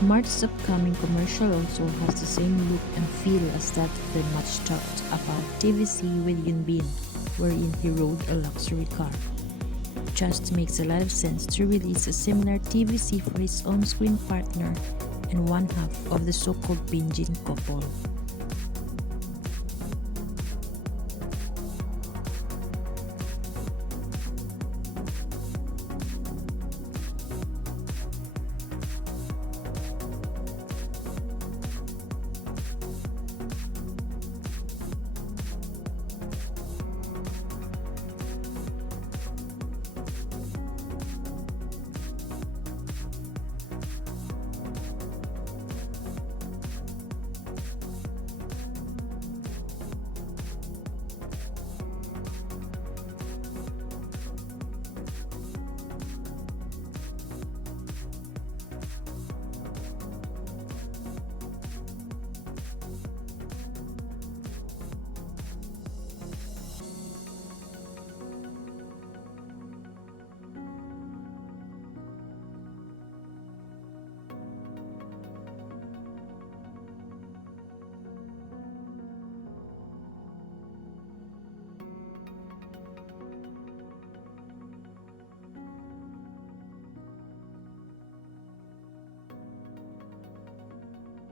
Smart's upcoming commercial also has the same look and feel as that of the much talked about TVC with Hyun, wherein he rode a luxury car. Just makes a lot of sense to release a similar TVC for his on-screen partner and one half of the so-called Binjin couple.